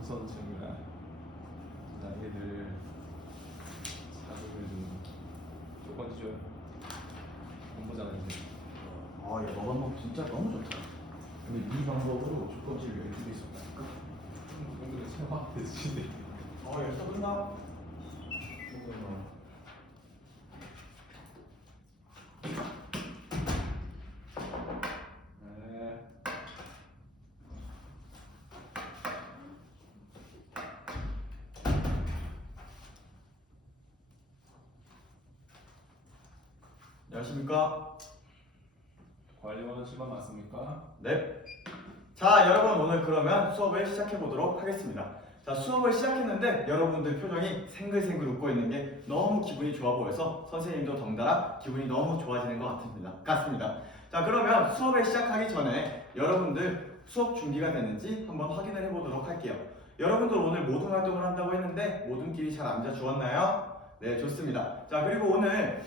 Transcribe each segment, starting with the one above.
우선순위가 자극을 좀 조건지죠 공부 잘하는데 아, 야, 너 방법 진짜 너무 좋다. 근데 이 방법으로 조건지를 열두개 있었다니까. 공부를 체화 되시네 어, 열두 끝나? 네. 안녕하십니까? 관리원은 시간 맞습니까? 네. 자, 여러분 오늘 그러면 수업을 시작해 보도록 하겠습니다. 자, 수업을 시작했는데 여러분들 표정이 생글생글 웃고 있는 게 너무 기분이 좋아 보여서 선생님도 덩달아 기분이 너무 좋아지는 것 같습니다. 같습니다. 자, 그러면 수업을 시작하기 전에 여러분들 수업 준비가 됐는지 한번 확인을 해보도록 할게요. 여러분들 오늘 모든 활동을 한다고 했는데 모든끼리 잘 앉아 주었나요? 네, 좋습니다. 자, 그리고 오늘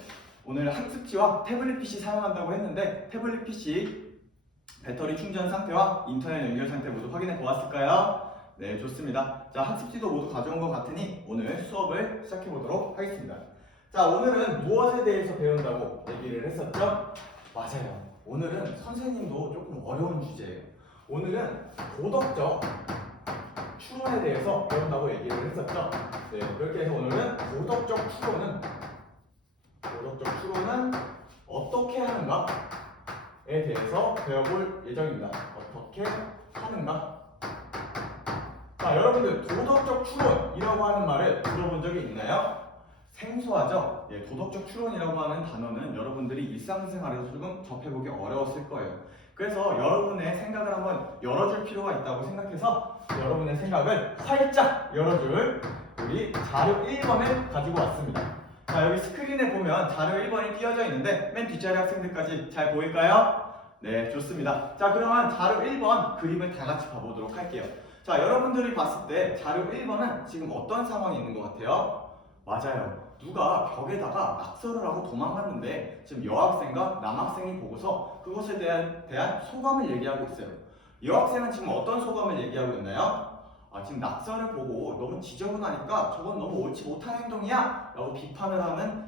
오늘 학습지와 태블릿 PC 사용한다고 했는데 태블릿 PC 배터리 충전 상태와 인터넷 연결 상태 모두 확인해 보았을까요? 네, 좋습니다. 자, 학습지도 모두 가져온 것 같으니 오늘 수업을 시작해 보도록 하겠습니다. 자, 오늘은 무엇에 대해서 배운다고 얘기를 했었죠? 맞아요. 오늘은 선생님도 조금 어려운 주제예요. 오늘은 도덕적 추론에 대해서 배운다고 얘기를 했었죠? 네, 그렇게 해서 오늘은 도덕적 추론은 도덕적 추론은 어떻게 하는가에 대해서 배워볼 예정입니다. 어떻게 하는가? 자, 여러분들 도덕적 추론이라고 하는 말을 들어본 적이 있나요? 생소하죠? 예, 도덕적 추론이라고 하는 단어는 여러분들이 일상생활에서 조금 접해보기 어려웠을 거예요. 그래서 여러분의 생각을 한번 열어줄 필요가 있다고 생각해서 여러분의 생각을 활짝 열어줄 우리 자료 1번을 가지고 왔습니다. 자, 여기 스크린에 보면 자료 1번이 띄어져 있는데 맨 뒷자리 학생들까지 잘 보일까요? 네, 좋습니다. 자, 그러면 자료 1번 그림을 다 같이 봐보도록 할게요. 자, 여러분들이 봤을 때 자료 1번은 지금 어떤 상황이 있는 것 같아요? 맞아요. 누가 벽에다가 낙서를 하고 도망갔는데 지금 여학생과 남학생이 보고서 그것에 대한, 대한 소감을 얘기하고 있어요. 여학생은 지금 어떤 소감을 얘기하고 있나요? 아, 지금 낙서를 보고 너무 지저분하니까 저건 너무 옳지 못한 행동이야 라고 비판을 하는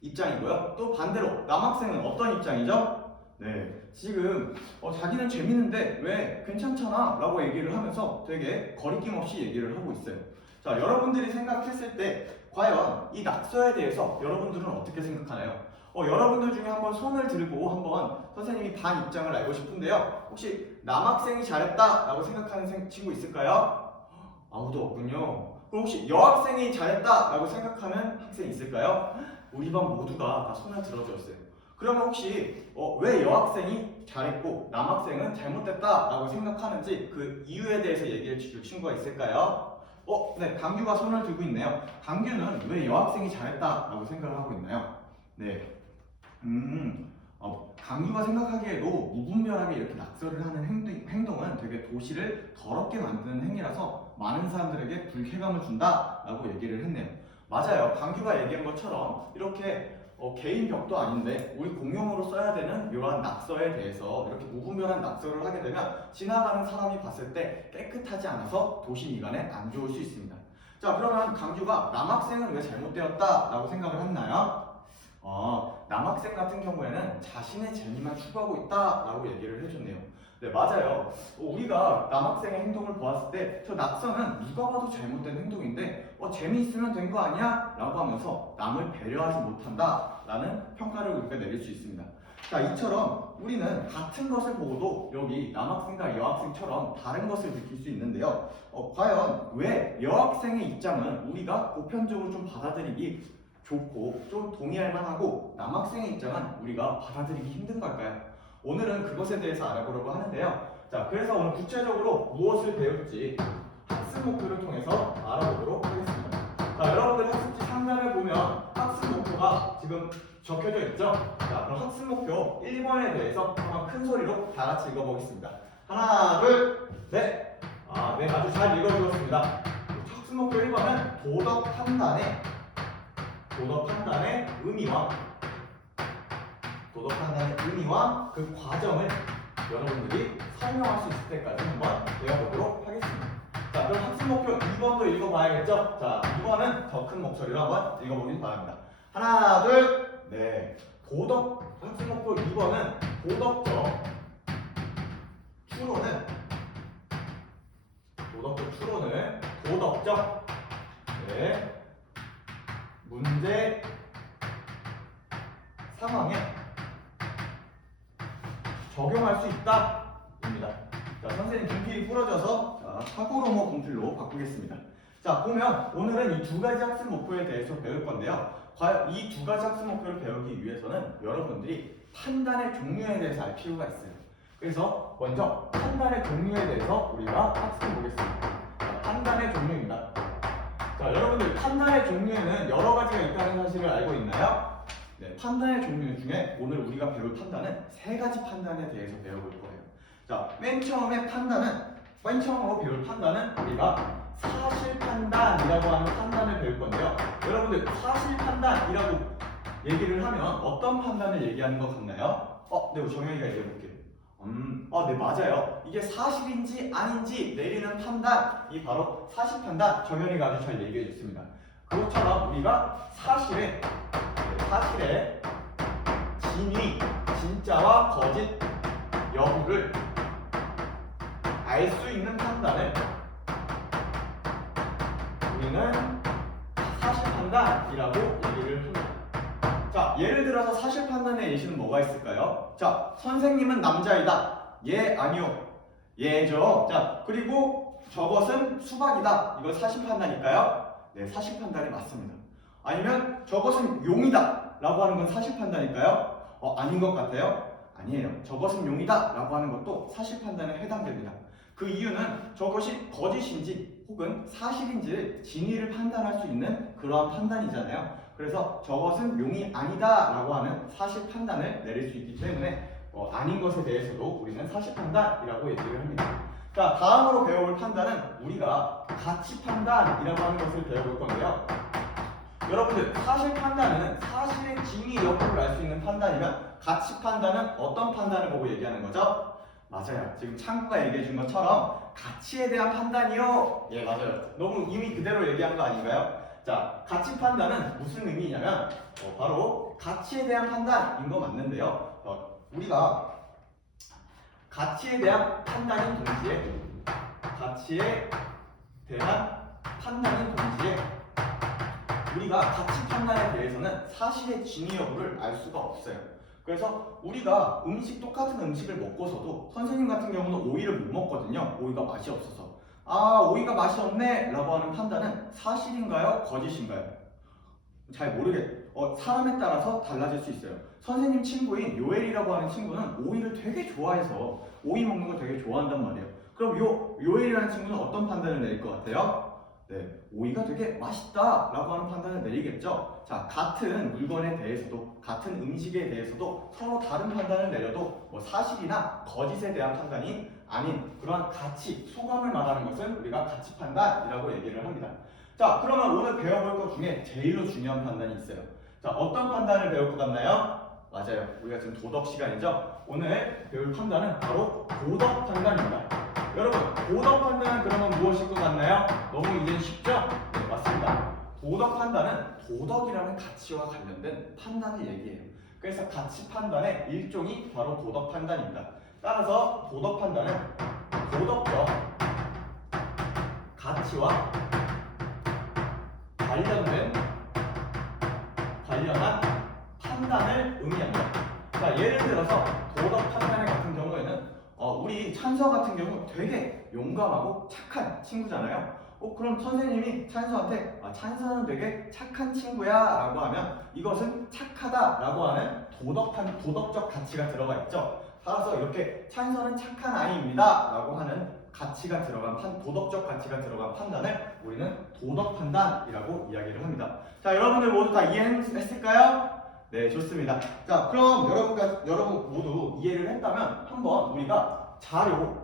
입장이고요. 또 반대로 남학생은 어떤 입장이죠? 네, 지금 어, 자기는 재밌는데 왜 괜찮잖아 라고 얘기를 하면서 되게 거리낌 없이 얘기를 하고 있어요. 자, 여러분들이 생각했을 때 과연 이 낙서에 대해서 여러분들은 어떻게 생각하나요? 어, 여러분들 중에 한번 손을 들고 한번 선생님이 반 입장을 알고 싶은데요. 혹시 남학생이 잘했다라고 생각하는 생- 친구 있을까요? 아무도 없군요. 그럼 혹시 여학생이 잘했다라고 생각하는 학생 있을까요? 우리 반 모두가 다 손을 들어줬어요. 그러면 혹시 어, 왜 여학생이 잘했고 남학생은 잘못됐다라고 생각하는지 그 이유에 대해서 얘기해 주실 친구가 있을까요? 어, 네, 강규가 손을 들고 있네요. 강규는 왜 여학생이 잘했다라고 생각을 하고 있나요? 네, 음, 어, 강규가 생각하기에도 무분별하게 이렇게 낙서를 하는 행동, 행동은 되게 도시를 더럽게 만드는 행위라서 많은 사람들에게 불쾌감을 준다라고 얘기를 했네요. 맞아요. 강규가 얘기한 것처럼 이렇게 어, 개인 벽도 아닌데 우리 공용으로 써야 되는 이러한 낙서에 대해서 이렇게 무분별한 낙서를 하게 되면 지나가는 사람이 봤을 때 깨끗하지 않아서 도시 미관에 안 좋을 수 있습니다. 자 그러면 강규가 남학생은 왜 잘못되었다라고 생각을 했나요? 어, 남학생 같은 경우에는 자신의 재미만 추구하고 있다라고 얘기를 해줬네요. 네, 맞아요. 어, 우리가 남학생의 행동을 보았을 때 저 낙서는 누가 봐도 잘못된 행동인데 어, 재미있으면 된 거 아니야? 라고 하면서 남을 배려하지 못한다 라는 평가를 우리가 내릴 수 있습니다. 자, 이처럼 우리는 같은 것을 보고도 여기 남학생과 여학생처럼 다른 것을 느낄 수 있는데요. 어, 과연 왜 여학생의 입장은 우리가 보편적으로 좀 받아들이기 좋고 좀 동의할 만하고 남학생의 입장은 우리가 받아들이기 힘든 걸까요? 오늘은 그것에 대해서 알아보려고 하는데요. 자, 그래서 오늘 구체적으로 무엇을 배울지 학습 목표를 통해서 알아보도록 하겠습니다. 자, 여러분들 학습지 상면을 보면 학습 목표가 지금 적혀져 있죠? 자, 그럼 학습 목표 1번에 대해서 한번 큰 소리로 다 같이 읽어보겠습니다. 하나, 둘, 셋. 아, 네, 아주 잘 읽어주었습니다. 학습 목표 1번은 도덕 판단의 도덕 판단의 의미와 도덕 판단의 의미와 그 과정을 여러분들이 설명할 수 있을 때까지 한번 배워보도록 하겠습니다. 자, 자, 그럼 학습 목표 2번도 읽어봐야겠죠? 자, 2번은 더 큰 목소리로 한번 읽어보길 바랍니다. 하나, 둘, 네. 도덕, 학습 목표 2번은 도덕적 추론은 도덕적 추론을 도덕적 네. 문제 상황에 적용할 수 있다 입니다. 자, 선생님 분필이 부러져서 자, 사고로모 분필로 바꾸겠습니다. 자, 보면 오늘은 이 두 가지 학습 목표에 대해서 배울 건데요. 과연 이 두 가지 학습 목표를 배우기 위해서는 여러분들이 판단의 종류에 대해서 알 필요가 있어요. 그래서 먼저 판단의 종류에 대해서 우리가 학습해 보겠습니다. 자, 판단의 종류입니다. 자, 여러분들 판단의 종류에는 여러 가지가 있다는 사실을 알고 있나요? 네, 판단의 종류 중에 오늘 우리가 배울 판단은 세 가지 판단에 대해서 배워볼 거예요. 자, 맨 처음에 판단은 맨 처음으로 배울 판단은 우리가 사실 판단이라고 하는 판단을 배울 건데요. 여러분들 사실 판단이라고 얘기를 하면 어떤 판단을 얘기하는 것 같나요? 어, 네, 정영이가 얘기해 볼게요. 음, 아, 네, 맞아요. 이게 사실인지 아닌지 내리는 판단 이 바로 사실 판단. 정현이가 아주 잘 얘기해 줬습니다. 그것처럼 우리가 사실의 네, 사실의 진위, 진짜와 거짓 여부를 알 수 있는 판단을 우리는 사실 판단이라고 얘기를 합니다. 자, 예를 들어서 사실 판단의 예시는 뭐가 있을까요? 자, 선생님은 남자이다. 예, 아니요. 예죠. 자, 그리고 저것은 수박이다. 이거 사실 판단일까요? 네, 사실 판단이 맞습니다. 아니면 저것은 용이다. 라고 하는 건 사실 판단일까요? 어, 아닌 것 같아요? 아니에요. 저것은 용이다. 라고 하는 것도 사실 판단에 해당됩니다. 그 이유는 저것이 거짓인지 혹은 사실인지를 진위를 판단할 수 있는 그러한 판단이잖아요. 그래서 저것은 용이 아니다 라고 하는 사실 판단을 내릴 수 있기 때문에 어, 아닌 것에 대해서도 우리는 사실 판단이라고 얘기를 합니다. 자, 다음으로 배워볼 판단은 우리가 가치 판단이라고 하는 것을 배워볼 건데요. 여러분들 사실 판단은 사실의 진위 여부를 알 수 있는 판단이면 가치 판단은 어떤 판단을 보고 얘기하는 거죠? 맞아요. 지금 창구가 얘기해 준 것처럼 가치에 대한 판단이요. 예, 맞아요. 너무 이미 그대로 얘기한 거 아닌가요? 자, 가치 판단은 무슨 의미냐면 어, 바로 가치에 대한 판단인 거 맞는데요. 어, 우리가 가치에 대한 판단인 동시에 가치에 대한 판단인 동시에 우리가 가치 판단에 대해서는 사실의 진위 여부를 알 수가 없어요. 그래서 우리가 음식 똑같은 음식을 먹고서도 선생님 같은 경우는 오이를 못 먹거든요. 오이가 맛이 없어서. 아, 오이가 맛이 없네 라고 하는 판단은 사실인가요? 거짓인가요? 잘 모르겠. 어, 사람에 따라서 달라질 수 있어요. 선생님 친구인 요엘이라고 하는 친구는 오이를 되게 좋아해서 오이 먹는 걸 되게 좋아한단 말이에요. 그럼 요 요엘이라는 친구는 어떤 판단을 내릴 것 같아요? 네, 오이가 되게 맛있다라고 하는 판단을 내리겠죠. 자, 같은 물건에 대해서도 같은 음식에 대해서도 서로 다른 판단을 내려도 뭐 사실이나 거짓에 대한 판단이 아닌 그러한 가치, 소감을 말하는 것을 우리가 가치 판단이라고 얘기를 합니다. 자, 그러면 오늘 배워볼 것 중에 제일로 중요한 판단이 있어요. 자, 어떤 판단을 배울 것 같나요? 맞아요. 우리가 지금 도덕 시간이죠. 오늘 배울 판단은 바로 도덕 판단입니다. 여러분, 도덕 판단은 그러면 무엇일 것 같나요? 너무 이제 쉽죠? 네, 맞습니다. 도덕 판단은 도덕이라는 가치와 관련된 판단을 얘기해요. 그래서 가치 판단의 일종이 바로 도덕 판단입니다. 따라서 도덕 판단은 도덕적 가치와 관련된 관련한 판단을 의미합니다. 자, 예를 들어서 도덕 판단 찬서 같은 경우 되게 용감하고 착한 친구잖아요. 어, 그럼 선생님이 찬서한테 아, 찬서는 되게 착한 친구야 라고 하면 이것은 착하다 라고 하는 도덕한, 도덕적 가치가 들어가 있죠. 따라서 이렇게 찬서는 착한 아이입니다 라고 하는 가치가 들어간 판, 도덕적 가치가 들어간 판단을 우리는 도덕 판단이라고 이야기를 합니다. 자, 여러분들 모두 다 이해했을까요? 네, 좋습니다. 자, 그럼 여러분과 여러분 모두 이해를 했다면 한번 우리가 자료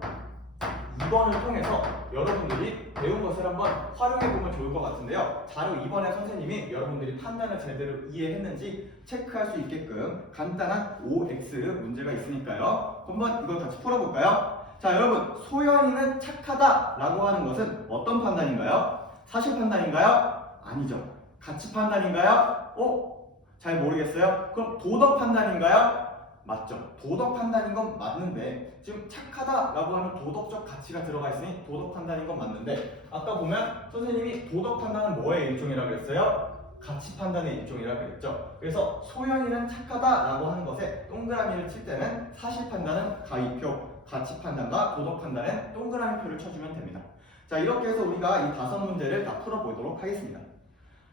2번을 통해서 여러분들이 배운 것을 한번 활용해 보면 좋을 것 같은데요. 자료 2번에 선생님이 여러분들이 판단을 제대로 이해했는지 체크할 수 있게끔 간단한 OX 문제가 있으니까요. 한번 이걸 같이 풀어볼까요? 자, 여러분, 소연이는 착하다 라고 하는 것은 어떤 판단인가요? 사실 판단인가요? 아니죠. 가치 판단인가요? 어? 잘 모르겠어요. 그럼 도덕 판단인가요? 맞죠. 도덕 판단인 건 맞는데 지금 착하다라고 하는 도덕적 가치가 들어가 있으니 도덕 판단인 건 맞는데 아까 보면 선생님이 도덕 판단은 뭐의 일종이라 그랬어요? 가치 판단의 일종이라 그랬죠. 그래서 소연이는 착하다라고 하는 것에 동그라미를 칠 때는 사실 판단은 가위표, 가치 판단과 도덕 판단은 동그라미 표를 쳐주면 됩니다. 자 이렇게 해서 우리가 이 다섯 문제를 다 풀어보도록 하겠습니다.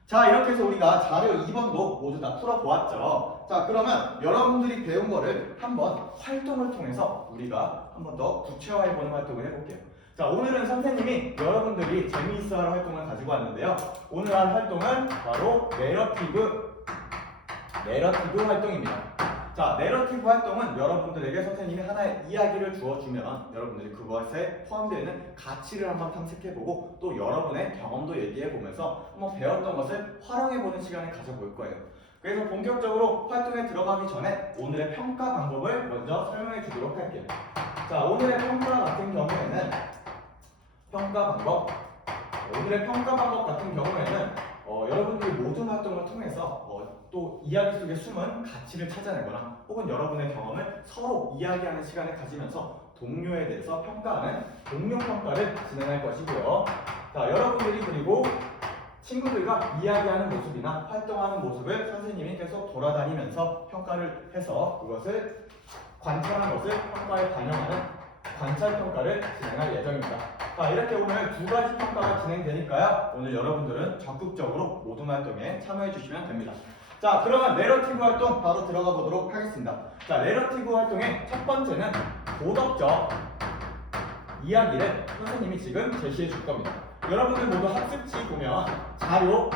자 이렇게 해서 우리가 자료 2번도 모두 다 풀어보았죠. 자 그러면 여러분들이 배운 거를 한번 활동을 통해서 우리가 한번 더 구체화해보는 활동을 해볼게요. 자 오늘은 선생님이 여러분들이 재미있어할 활동을 가지고 왔는데요. 오늘 할 활동은 바로 내러티브 내러티브 활동입니다. 자, 내러티브 활동은 여러분들에게 선생님이 하나의 이야기를 주어주면 여러분들이 그것에 포함되어 있는 가치를 한번 탐색해보고 또 여러분의 경험도 얘기해보면서 한번 배웠던 것을 활용해보는 시간을 가져볼 거예요. 그래서 본격적으로 활동에 들어가기 전에 오늘의 평가 방법을 먼저 설명해 주도록 할게요. 자, 오늘의 평가 같은 경우에는 평가 방법 오늘의 평가 방법 같은 경우에는 어, 여러분들이 모든 활동을 통해서 어, 또 이야기 속에 숨은 가치를 찾아내거나 혹은 여러분의 경험을 서로 이야기하는 시간을 가지면서 동료에 대해서 평가하는 동료 평가를 진행할 것이고요. 자, 여러분들이 그리고 친구들과 이야기하는 모습이나 활동하는 모습을 선생님이 계속 돌아다니면서 평가를 해서 그것을 관찰한 것을 평가에 반영하는 관찰 평가를 진행할 예정입니다. 자, 이렇게 오늘 두 가지 평가가 진행되니까요. 오늘 여러분들은 적극적으로 모든 활동에 참여해 주시면 됩니다. 자, 그러면 내러티브 활동 바로 들어가 보도록 하겠습니다. 자, 내러티브 활동의 첫 번째는 도덕적 이야기를 선생님이 지금 제시해 줄 겁니다. 여러분들 모두 학습지 보면 자료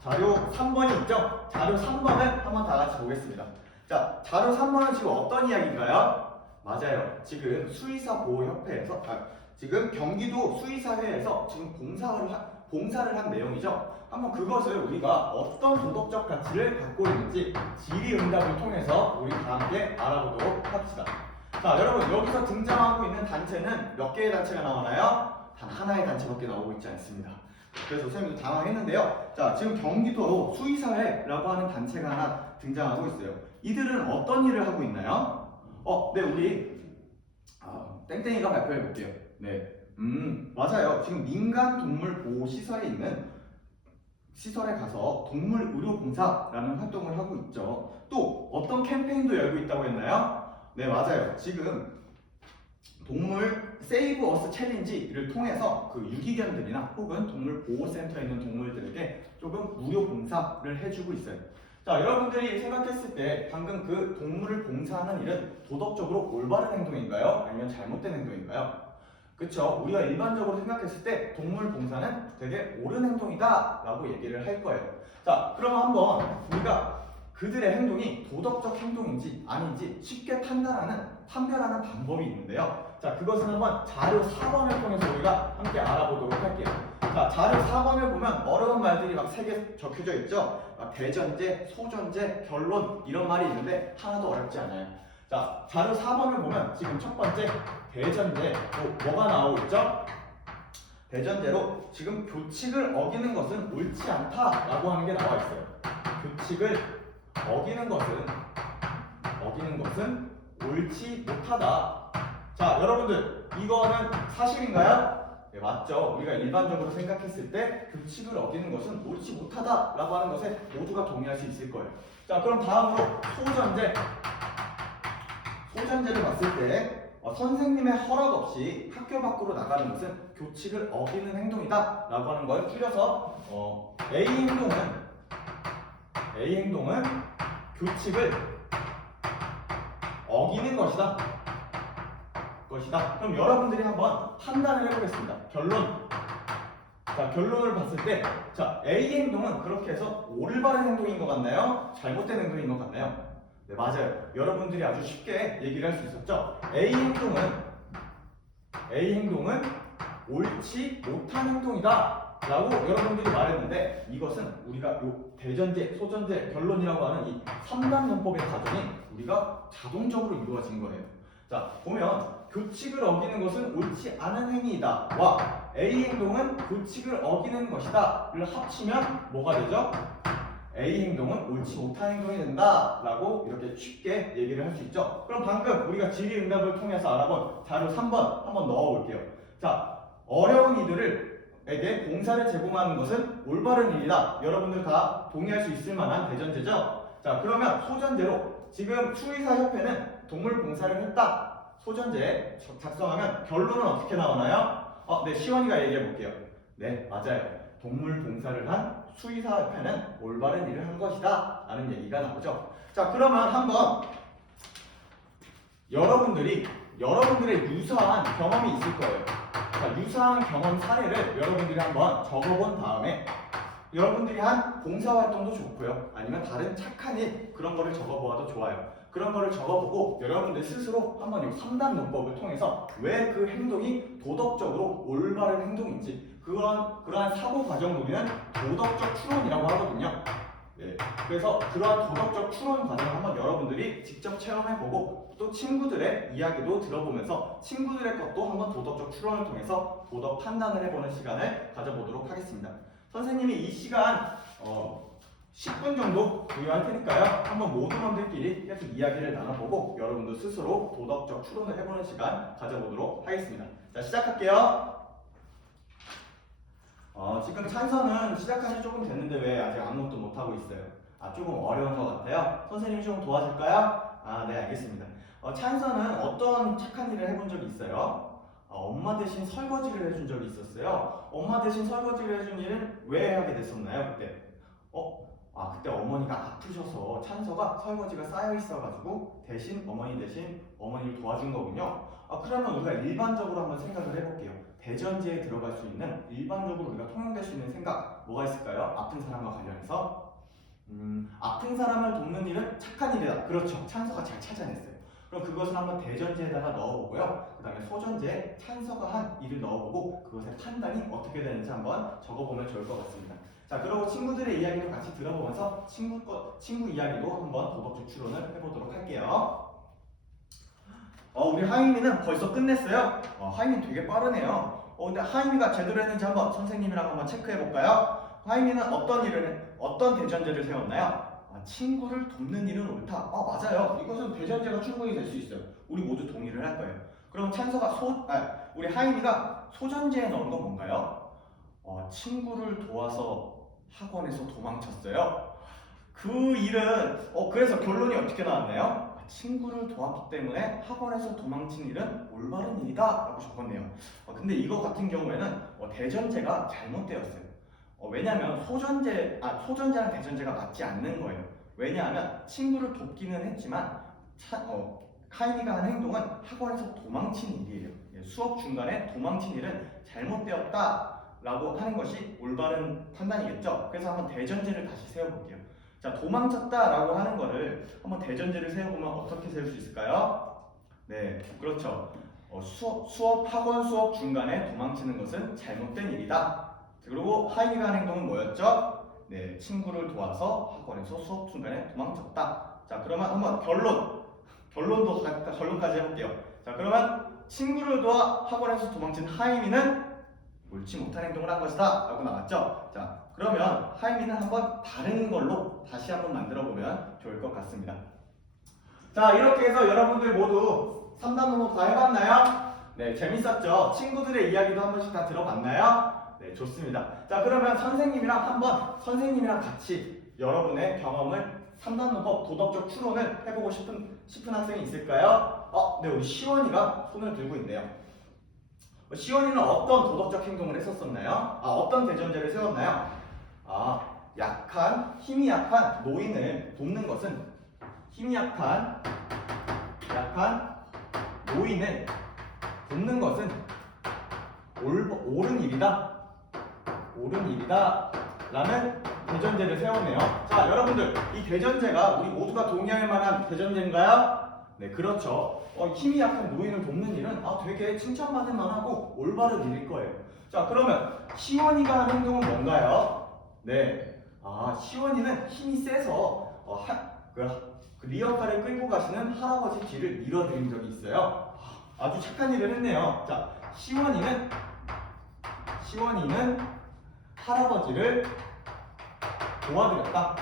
자료 3번이 있죠? 자료 3번을 한번 다 같이 보겠습니다. 자, 자료 3번은 지금 어떤 이야기인가요? 맞아요. 지금 수의사 보호협회에서 아, 지금 경기도 수의사회에서 지금 봉사를 한, 봉사를 한 내용이죠. 한번 그것을 우리가 어떤 도덕적 가치를 갖고 있는지 질의응답을 통해서 우리 다 함께 알아보도록 합시다. 자, 여러분 여기서 등장하고 있는 단체는 몇 개의 단체가 나오나요? 단 하나의 단체밖에 나오고 있지 않습니다. 그래서 선생님도 당황했는데요. 자, 지금 경기도 수의사회라고 하는 단체가 하나 등장하고 있어요. 이들은 어떤 일을 하고 있나요? 어, 네, 우리 아, 땡땡이가 발표해 볼게요. 네, 음, 맞아요. 지금 민간 동물 보호 시설에 있는 시설에 가서 동물 의료 봉사라는 활동을 하고 있죠. 또 어떤 캠페인도 열고 있다고 했나요? 네, 맞아요. 지금 동물 세이브 어스 챌린지를 통해서 그 유기견들이나 혹은 동물 보호센터에 있는 동물들에게 조금 무료 봉사를 해주고 있어요. 자, 여러분들이 생각했을 때 방금 그 동물을 봉사하는 일은 도덕적으로 올바른 행동인가요? 아니면 잘못된 행동인가요? 그쵸? 우리가 일반적으로 생각했을 때 동물 봉사는 되게 옳은 행동이다 라고 얘기를 할 거예요. 자, 그럼 한번 우리가 그들의 행동이 도덕적 행동인지 아닌지 쉽게 판단하는 판별하는 방법이 있는데요. 자, 그것은 한번 자료 4번을 통해서 우리가 함께 알아보도록 할게요. 자, 자료 4번을 보면 어려운 말들이 막 세 개 적혀져 있죠. 막 대전제, 소전제, 결론 이런 말이 있는데 하나도 어렵지 않아요. 자, 자료 4번을 보면 지금 첫 번째 대전제 또 뭐가 나오고 있죠? 대전제로 지금 교칙을 어기는 것은 옳지 않다라고 하는 게 나와 있어요. 교칙을 어기는 것은 어기는 것은 옳지 못하다. 자, 여러분들 이거는 사실인가요? 네, 맞죠. 우리가 일반적으로 생각했을 때 규칙을 어기는 것은 옳지 못하다라고 하는 것에 모두가 동의할 수 있을 거예요. 자, 그럼 다음으로 소전제. 소전제를 봤을 때 어, 선생님의 허락 없이 학교 밖으로 나가는 것은 교칙을 어기는 행동이다 라고 하는 걸 줄여서 어, A 행동은 A 행동은 교칙을 어기는 것이다. 것이다. 그럼 여러분들이 한번 판단을 해보겠습니다. 결론. 자, 결론을 봤을 때, 자, A 행동은 그렇게 해서 올바른 행동인 것 같나요? 잘못된 행동인 것 같나요? 네, 맞아요. 여러분들이 아주 쉽게 얘기를 할 수 있었죠? A 행동은, A 행동은 옳지 못한 행동이다. 라고 여러분들이 말했는데 이것은 우리가 요 대전제, 소전제, 결론이라고 하는 이 3단 문법의 과정이 우리가 자동적으로 이루어진 거예요. 자, 보면 규칙을 어기는 것은 옳지 않은 행위이다. 와 A 행동은 규칙을 어기는 것이다 를 합치면 뭐가 되죠? A 행동은 옳지 못한 행동이 된다 라고 이렇게 쉽게 얘기를 할 수 있죠. 그럼 방금 우리가 질의응답을 통해서 알아본 자료 3번 한번 넣어 볼게요. 자, 어려운 이들을 에게 공사를 제공하는 것은 올바른 일이다. 여러분들 다 동의할 수 있을 만한 대전제죠. 자, 그러면 소전제로 지금 수의사 협회는 동물 공사를 했다. 소전제 작성하면 결론은 어떻게 나오나요? 어, 네, 시원이가 얘기해 볼게요. 네, 맞아요. 동물 봉사를 한 수의사 협회는 올바른 일을 한 것이다. 라는 얘기가 나오죠. 자, 그러면 한번 여러분들이 여러분들의 유사한 경험이 있을 거예요. 자, 유사한 경험 사례를 여러분들이 한번 적어본 다음에 여러분들이 한 봉사활동도 좋고요. 아니면 다른 착한 일 그런 거를 적어보아도 좋아요. 그런 거를 적어보고 여러분들 스스로 한번 이 3단 논법을 통해서 왜 그 행동이 도덕적으로 올바른 행동인지 그런 그러한 사고 과정 우리는 도덕적 추론이라고 하거든요. 네, 그래서 그러한 도덕적 추론 과정을 한번 여러분들이 직접 체험해보고 또 친구들의 이야기도 들어보면서 친구들의 것도 한번 도덕적 추론을 통해서 도덕 판단을 해보는 시간을 가져보도록 하겠습니다. 선생님이 이 시간 어, 10분 정도 부여할 테니까요. 한번 모두분들끼리 계속 이야기를 나눠보고 여러분도 스스로 도덕적 추론을 해보는 시간 가져보도록 하겠습니다. 자, 시작할게요. 어, 지금 찬서는 시작한 지 조금 됐는데 왜 아직 아무것도 못하고 있어요? 아, 조금 어려운 것 같아요. 선생님이 좀 도와줄까요? 아, 네, 알겠습니다. 어, 찬서는 어떤 착한 일을 해본 적이 있어요? 어, 엄마 대신 설거지를 해준 적이 있었어요. 엄마 대신 설거지를 해준 일은 왜 하게 됐었나요, 그때? 어? 아, 그때 어머니가 아프셔서 찬서가 설거지가 쌓여 있어가지고 대신 어머니 대신 어머니를 도와준 거군요. 아, 그러면 우리가 일반적으로 한번 생각을 해볼게요. 대전제에 들어갈 수 있는 일반적으로 우리가 통용될 수 있는 생각 뭐가 있을까요? 아픈 사람과 관련해서 음, 아픈 사람을 돕는 일은 착한 일이다. 그렇죠. 찬서가 잘 찾아냈어요. 그럼 그것을 한번 대전제에다가 넣어보고요. 그 다음에 소전제에 찬서가 한 일을 넣어보고 그것의 판단이 어떻게 되는지 한번 적어보면 좋을 것 같습니다. 자, 그리고 친구들의 이야기도 같이 들어보면서 친구 거, 친구 이야기도 한번 도덕적 추론을 해보도록 할게요. 어, 우리 하임이는 벌써 끝냈어요. 어, 하임이 되게 빠르네요. 어, 근데 하임이가 제대로 했는지 한번 선생님이랑 한번 체크해 볼까요? 하임이는 어떤 일을 해- 어떤 대전제를 세웠나요? 아, 친구를 돕는 일은 옳다. 아 맞아요. 이것은 대전제가 충분히 될 수 있어요. 우리 모두 동의를 할 거예요. 그럼 찬서가 소, 아, 우리 하임이가 소전제에 넣은 건 뭔가요? 어, 친구를 도와서 학원에서 도망쳤어요. 그 일은 어 그래서 결론이 어떻게 나왔나요? 아, 친구를 도왔기 때문에 학원에서 도망친 일은 올바른 일이다 라고 적었네요. 어, 근데 이거 같은 경우에는 어, 대전제가 잘못되었어요. 어, 왜냐하면 소전제, 아 소전제랑 대전제가 맞지 않는 거예요. 왜냐하면 친구를 돕기는 했지만 차, 어, 카이미가 한 행동은 학원에서 도망친 일이에요. 예, 수업 중간에 도망친 일은 잘못되었다 라고 하는 것이 올바른 판단이겠죠. 그래서 한번 대전제를 다시 세워볼게요. 자, 도망쳤다라고 하는 거를 한번 대전제를 세워보면 어떻게 세울 수 있을까요? 네, 그렇죠. 어, 수업, 수업, 학원 수업 중간에 도망치는 것은 잘못된 일이다. 그리고 하이가 한 행동은 뭐였죠? 네, 친구를 도와서 학원에서 수업 중간에 도망쳤다. 자, 그러면 한번 결론. 결론도 가- 결론까지 해볼게요. 자, 그러면 친구를 도와 학원에서 도망친 하이미는 옳지 못한 행동을 한 것이다. 라고 나왔죠? 자, 그러면 하이미는 한번 다른 걸로 다시 한번 만들어 보면 좋을 것 같습니다. 자, 이렇게 해서 여러분들 모두 3단 논문 다 해봤나요? 네, 재밌었죠? 친구들의 이야기도 한 번씩 다 들어봤나요? 네, 좋습니다. 자, 그러면 선생님이랑 한번 선생님이랑 같이 여러분의 경험을 3단 논법 도덕적 추론을 해보고 싶은, 싶은 학생이 있을까요? 어, 네, 우리 시원이가 손을 들고 있네요. 어, 시원이는 어떤 도덕적 행동을 했었었나요? 아, 어떤 대전제를 세웠나요? 아, 약한, 힘이 약한 노인을 돕는 것은 힘이 약한, 약한 노인을 돕는 것은 올, 옳은 일이다. 옳은 일이다. 라는 대전제를 세웠네요. 자, 여러분들, 이 대전제가 우리 모두가 동의할 만한 대전제인가요? 네, 그렇죠. 어, 힘이 약한 노인을 돕는 일은 아, 되게 칭찬받을 만하고 올바른 일일 거예요. 자, 그러면 시원이가 한 행동은 뭔가요? 네, 아, 시원이는 힘이 세서 어, 하, 그, 그 리어카를 끌고 가시는 할아버지 뒤를 밀어드린 적이 있어요. 아, 아주 착한 일을 했네요. 자, 시원이는 시원이는 할아버지를 도와드렸다.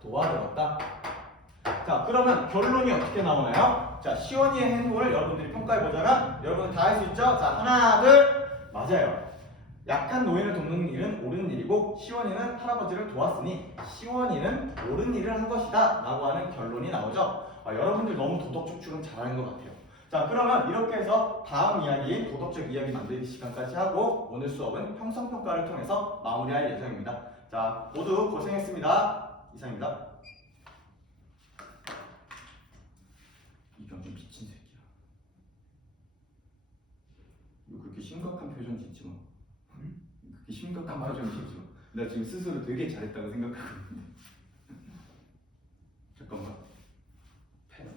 도와드렸다. 자, 그러면 결론이 어떻게 나오나요? 자, 시원이의 행동을 여러분들이 평가해 보자면 여러분 다 할 수 있죠? 자, 하나, 둘, 맞아요. 약한 노인을 돕는 일은 옳은 일이고 시원이는 할아버지를 도왔으니 시원이는 옳은 일을 한 것이다 라고 하는 결론이 나오죠. 아, 여러분들 너무 도덕 축축은 잘하는 것 같아요. 자 그러면 이렇게 해서 다음 이야기인 도덕적 이야기 만들기 시간까지 하고 오늘 수업은 형성평가를 통해서 마무리할 예정입니다. 자 모두 고생했습니다. 이상입니다. 이병준 미친 새끼야. 이거 그렇게 심각한 표정 짓지 마 표정 짓지 마. 나 지금 스스로 되게 잘했다고 생각하고 있는데. 잠깐만. 펜.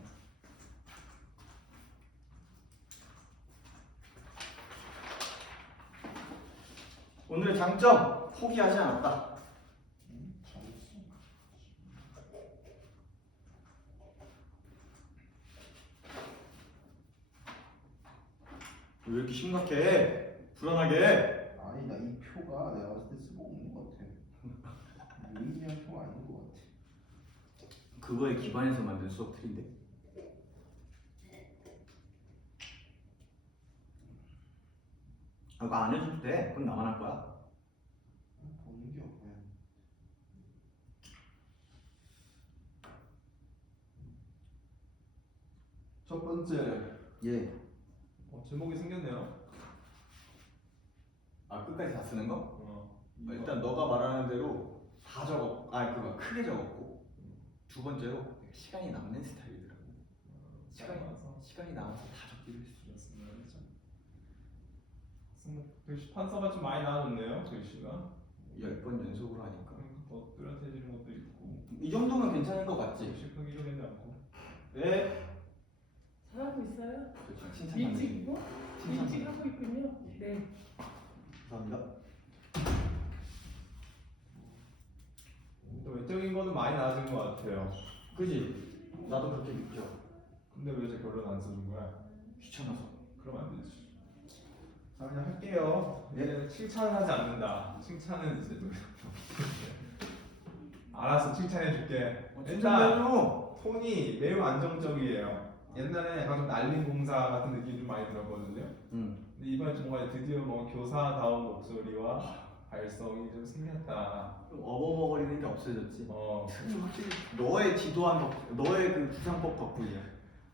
오늘의 장점 포기하지 않았다. 왜 이렇게 심각해? 불안하게. 아니 나 이 표가 내가 봤을 때 쓰고 없는 것 같아. 유의미한 표가 아닌 것 같아. 그거에 기반해서 만든 수업들인데. 아, 이거 안 해줘도 돼. 그건 나만 할 거야. 보는 게 없네. 첫 번째 예. 어, 제목이 생겼네요. 아 끝까지 다 쓰는 거? 어, 아, 일단 너가 말하는 대로 다 적었. 아 그거 크게 적었고 두 번째로 시간이 남는 스타일이더라고. 시간이 와서 시간이 남아서 다 적기로 했어. 그렇죠. 글씨 판서가 좀 많이 나아졌네요. 글씨가. 열번 연속으로 하니까. 그러니까 더 뚜렷해지는 것도 있고. 이 정도면 괜찮을 것 같지? 글씨 크기도 괜찮고. 네. 잘하고 있어요? 그렇죠. 칭찬 일찍 받는. 뭐? 칭찬 일찍 하고 있군요. 네. 감사합니다. 또 외적인 거는 많이 나아진 것 같아요. 그지? 나도 그렇게 느껴. 근데 왜 제 결론 안 써준 거야? 귀찮아서. 그러면 안 되지. 자 그냥 할게요. 예, 칭찬을 하지 않는다. 칭찬은 이제 또 알아서 칭찬해줄게. 어, 일단. 톤이 매우 안정적이에요. 옛날에 약간 좀 날린 공사 같은 느낌이 좀 많이 들었거든요. 응. 근데 이번에 좀 뭔가 드디어 뭐 교사다운 목소리와 발성이 좀 생겼다. 어버버거리는 게 없어졌지. 어 너의 지도한 덕, 너의 그 구상법 덕분이야.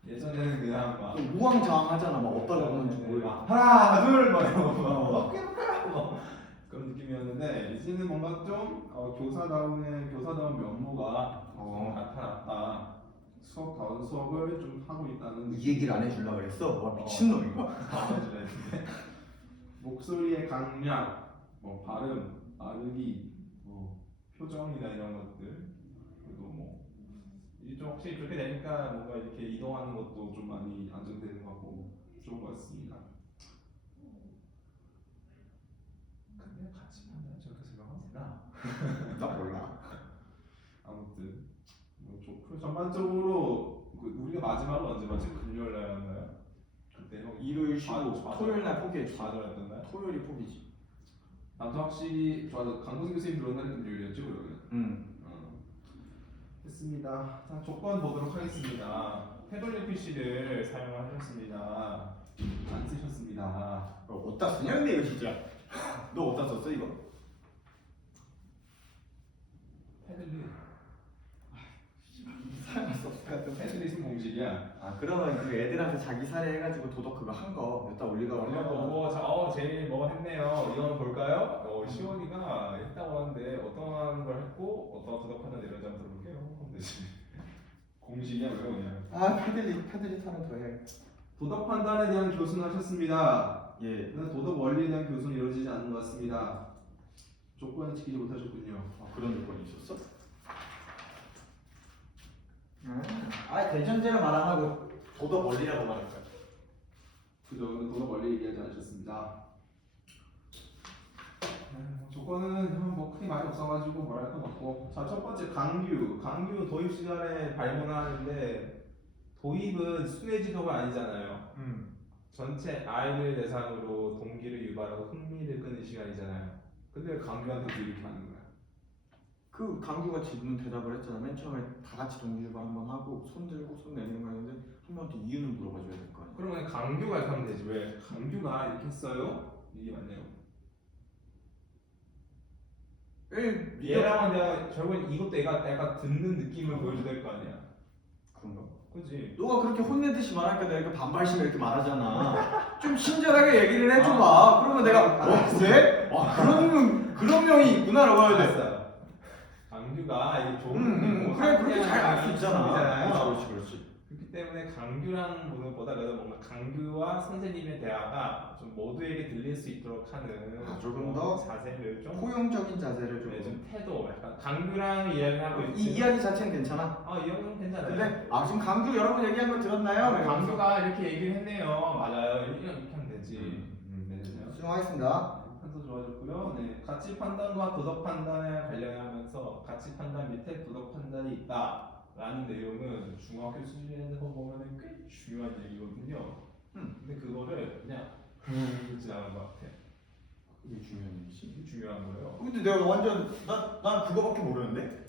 예전에는 그냥 막 좀 우왕좌왕하잖아. 막 어디다 적는지 네. 막 하나 둘막 이러고 막막뭐 그런 느낌이었는데 이제는 뭔가 좀 어, 교사다운의 교사다운 면모가 좀 어. 나타났다. 수업 다운 수업을 좀 하고 있다는 이 얘기를 안 해주려고 그랬어? 와 미친놈인가? 알려주랬는데 목소리의 강약, 뭐 발음, 아르기, 뭐 표정이나 이런 것들 그리고 뭐 이쪽 확실히 그렇게 되니까 뭔가 이렇게 이동하는 것도 좀 많이 안정되는 것 같고 좋은 것 같습니다. 근데 같이 만나면 저렇게 생각하면 되나? 나 몰라. 아무튼 뭐 좋고 전반적으로 그 우리가 마지막으로 언제 봤지? 금요일 날 만나요? 그때 형 일요일 쉬고 아. 토요일 날 포기했지. 좌절했던 날? 토요일이 포기지. 아무튼 확실히 좋아서 강구생 교수님 들어온 날이 금요일이었죠 그러면? 응. 어. 됐습니다. 자 조건 보도록 하겠습니다. 태블릿 PC를 사용을 하셨습니다. 안 쓰셨습니다. 어, 어디다 쓰냐 근데 이거 진짜. 너 어디다 썼어 이거? 것 같은데. 태블릿은 공식이야. 아 그러면 그 애들한테 자기 사례 해가지고 도덕 그거 한거 여기다 올리가 이거 올려. 보고 자, 어 제일 뭐 했네요. 이건 볼까요? 어 시원이가 했다고 하는데 어떤 걸 했고 어떤 도덕 판단 내려지 한번 들어볼게요. 되지. 공식이야 왜 그냥. 아 패들릿 패들릿 하나 더 해. 도덕 판단에 대한 교수는 하셨습니다. 예. 그러나 도덕 원리에 대한 교수는 이루어지지 않는 것 같습니다. 조건을 지키지 못하셨군요. 아 그런 조건이 있었어? 아 대전제를 말 안 하고 도덕 원리라고 거야. 그죠? 도덕 원리 얘기하지 않으셨습니다. 네, 조건은 뭐 크게 많이 없어가지고 말할 것 같고 자 첫 번째 강규 강규 도입 시간에 발문을 하는데 도입은 순회 지도가 아니잖아요. 음. 전체 아이들 대상으로 동기를 유발하고 흥미를 끄는 시간이잖아요. 근데 왜 강규한테도 이렇게 하는 거야? 그 강규가 질문 대답을 했잖아. 맨 처음에 다 같이 동기유발 한번 하고 손 들고 손 내리는 거 했는데 한 명한테 이유는 물어봐줘야 될 거 아니야. 그러면 강규가 이렇게 하면 되지. 왜 강규가 이렇게 했어요? 이게 맞네요. 에 얘랑은 내가 결국엔 이것도 내가 내가 듣는 느낌을 보여줘야 될 거 아니야. 그런가? 그지? 너가 그렇게 혼내듯이 말하니까 내가 이렇게 반발심에 이렇게 말하잖아. 좀 친절하게 얘기를 해줘봐. 그러면 내가 어 그래? 아 그런 그런 명이 있구나라고 해야 돼. 알았어 이게 좋은 음, 음, 뭐 그래 그렇게 잘 알 수 있잖아. 그렇지 그렇지. 그렇기 때문에 강규라는 분보다 그래도 뭔가 강규와 선생님의 대화가 좀 모두에게 들릴 수 있도록 하는 아, 조금 더 자세를 좀, 포용적인 자세를 좀. 네, 좀 태도 약간 강규랑 이야기를 하고 이 있지 이야기 자체는 괜찮아. 아 이야기는 괜찮아요 근데 아 지금 강규 여러분 얘기한 거 들었나요? 네, 강규가 이렇게 얘기를 했네요 맞아요 이렇게, 하면 되지 음, 네, 됐어요. 수정하겠습니다. 좋아졌고요. 네, 가치 판단과 도덕 판단에 관련하면서 가치 판단 밑에 도덕 판단이 있다라는 내용은 중학교 수준에서 보면 꽤 중요한 얘기거든요. 음. 근데 그거를 그냥 음 지나간 것 같아. 이게 중요한 일이지. 이게 중요한 거예요. 근데 내가 완전 난, 난 그거밖에 모르는데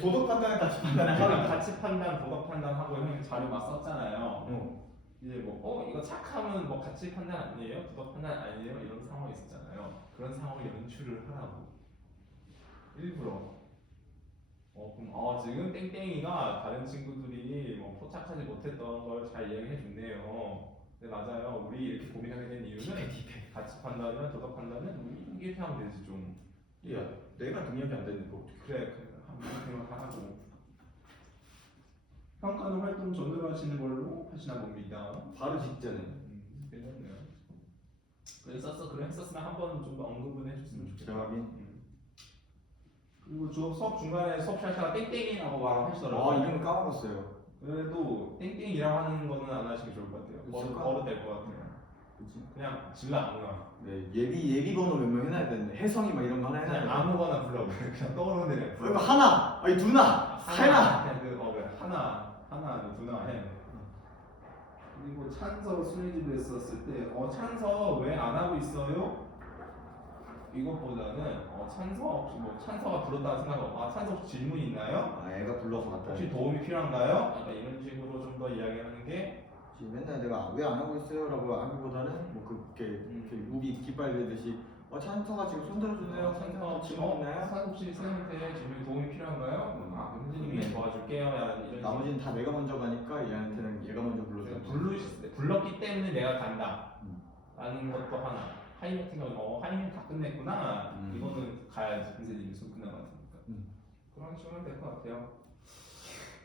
도덕 판단에 저는 하라. 가치 판단, 도덕 판단하고 형이 자료 막 썼잖아요. 어. 이제 뭐, 어, 이거 착하면 뭐 가치 판단 아니에요? 도덕 판단 아니에요? 이런 상황이 있었잖아요. 그런 상황을 연출을 하라고. 일부러. 어, 그럼, 어, 지금 땡땡이가 다른 친구들이 뭐 포착하지 못했던 걸 잘 이야기해 줬네요. 네, 맞아요. 우리 이렇게 고민하게 된 이유는 가치 판단이나 도덕 판단은 이렇게 하면 되지 좀. 야 내가 능력이 안 되는 거 어떻게? 그래, 그래. 한번 생각하고. 평가는 활동 전으로 하시는 걸로 하시나 봅니다. 바로 직전에. 음, 괜찮네요. 그래 썼어 그래 했었으면 한번좀더 언급은 해줬으면 좋겠다. 정확히. 음. 그리고 저 수업 중간에 수업 샬샤가 땡땡이라고 말을 하시더라고요. 아 이름 까먹었어요. 그래도 땡땡이라고 하는 거는 안 하시는 게 좋을 것 같아요. 버릇? 버릇 될것 같아요. 그치? 그냥 질러 아무나. 네 예비 예비 번호 몇 명 해놔야 되는데 혜성이 막 이런 거 하나 해놔야 그냥 돼. 아무거나 불러보세요. 그냥 떠오르는 애 어, 불러. 이거 하나, 아니 두나, 세나. 그냥 그 어, 그래. 하나 하나 누나 해. 그리고 찬서 순위집을 했었을 때, 어 찬서 왜 안 하고 있어요? 이것보다는 어 찬서 혹시 뭐 찬서가 불렀다는 생각하고 아 찬서 혹시 질문 있나요? 아 애가 불러서 갔다. 혹시 도움이 필요한가요? 약간 이런 식으로 좀 더 이야기하는 게 지금 맨날 내가 왜 안 하고 있어요라고 하기보다는 뭐 그렇게 이렇게 우비 깃발 내듯이 어 찬서가 지금 손 들어주네요. 질문 어 있나요? 사 혹시 선생님한테 질문 도움이 필요한가요? 아 선생님이 도와줄게요. 약간 이런 나머지는 다 내가 먼저 가니까 얘한테는 얘가 먼저 불러줘. 부르 불렀기 때문에 내가 간다. 음. 라는 것도 하나. 하임 같은 경우는 어 하임 다 끝냈구나. 음. 이거는 가야지 선생님이 손 끝나갔으니까. 음. 그런 식으로 하면 될 것 같아요.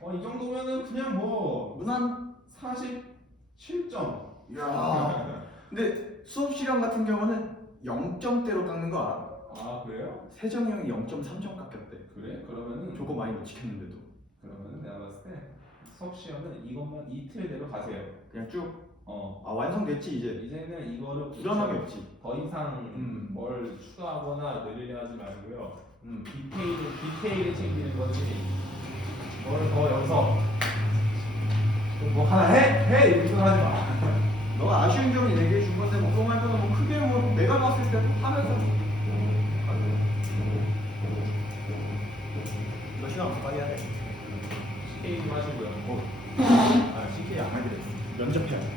어 이 정도면은 그냥 뭐 무난. 47점. 야. 근데 수업 시간 같은 경우는 0점대로 깎는 거 알아? 아 그래요? 세정이 형이 0.3점 깎였대. 그래? 그러면은 조건 많이 못 지켰는데도 그러면은 내가 봤을 때 수업 시간은 이것만 이틀대로 가세요. 그냥 쭉. 어 아 완성됐지 이제. 이제는 이거를 불안함이 없지. 더 이상 음. 뭘 추가하거나 늘리려 하지 말고요. 음. 디테일 디테일을 챙기는 거지. 뭘 더 여기서 뭐 하나 해? 해! 이렇게 하지 마. 너가 아쉬운 점을 얘기해 준 건데 뭐 그런 말고는 뭐 크게 뭐 내가 봤을 때 하면서 너 시간 없어 빨리 해야 돼. CK 좀 하시고요. 아 CK 안 하기로 했어. 면접해야 돼.